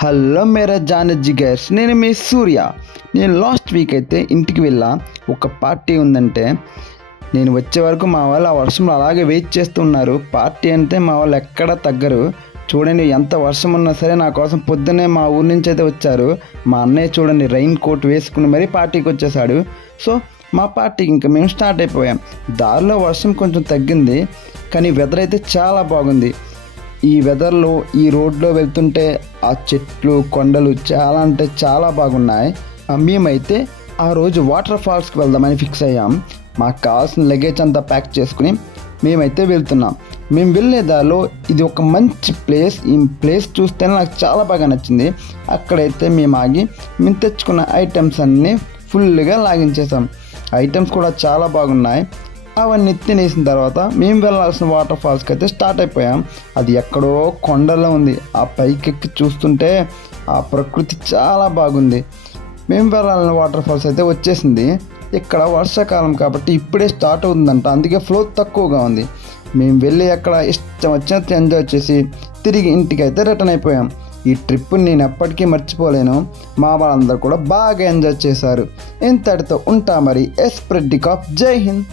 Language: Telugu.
హలో మేరా జాన్ జిగర్స్, నేను మీ సూర్య. నేను లాస్ట్ వీక్ అయితే ఇంటికి వెళ్ళా. ఒక పార్టీ ఉందంటే నేను వచ్చే వరకు మా వాళ్ళు ఆ వర్షంలో అలాగే వెయిట్ చేస్తున్నారు. పార్టీ అంటే మా వాళ్ళు ఎక్కడ తగ్గరు. చూడండి, ఎంత వర్షం ఉన్నా సరే నా కోసం పొద్దున్నే మా ఊరి నుంచి అయితే వచ్చారు. మా అన్నయ్య చూడండి రెయిన్ కోట్ వేసుకుని మరీ పార్టీకి వచ్చేసాడు. సో మా పార్టీకి ఇంకా మేము స్టార్ట్ అయిపోయాం. దారిలో వర్షం కొంచెం తగ్గింది, కానీ వెదర్ అయితే చాలా బాగుంది. ఈ వెదర్లో ఈ రోడ్లో వెళ్తుంటే ఆ చెట్లు కొండలు చాలా అంటే చాలా బాగున్నాయి. మేమైతే ఆ రోజు వాటర్ ఫాల్స్కి వెళ్దామని ఫిక్స్ అయ్యాం. మాకు కావాల్సిన లగేజ్ అంతా ప్యాక్ చేసుకుని మేమైతే వెళ్తున్నాం. మేము వెళ్ళే దారిలో ఇది ఒక మంచి ప్లేస్. ఈ ప్లేస్ చూస్తేనే నాకు చాలా బాగా నచ్చింది. అక్కడైతే మేము ఆగి మేము తెచ్చుకున్న ఐటమ్స్ అన్నీ ఫుల్గా లాగించేసాం. ఐటమ్స్ కూడా చాలా బాగున్నాయి. అవన్నీ తినేసిన తర్వాత మేము వెళ్ళాల్సిన వాటర్ ఫాల్స్కి అయితే స్టార్ట్ అయిపోయాం. అది ఎక్కడో కొండలో ఉంది. ఆ పైకెక్కి చూస్తుంటే ఆ ప్రకృతి చాలా బాగుంది. మేము వెళ్ళాలని వాటర్ ఫాల్స్ అయితే వచ్చేసింది. ఇక్కడ వర్షాకాలం కాబట్టి ఇప్పుడే స్టార్ట్ అవుతుందంట, అందుకే ఫ్లో తక్కువగా ఉంది. మేము వెళ్ళి అక్కడ ఇష్టం వచ్చినట్టు ఎంజాయ్ చేసి తిరిగి ఇంటికి అయితే రిటర్న్ అయిపోయాం. ఈ ట్రిప్ నేను ఎప్పటికీ మర్చిపోలేను. మా వాళ్ళందరూ కూడా బాగా ఎంజాయ్ చేశారు. ఇంతటితో ఉంటా మరి. ఎస్ప్రెడ్ ఆఫ్ జై హింద్.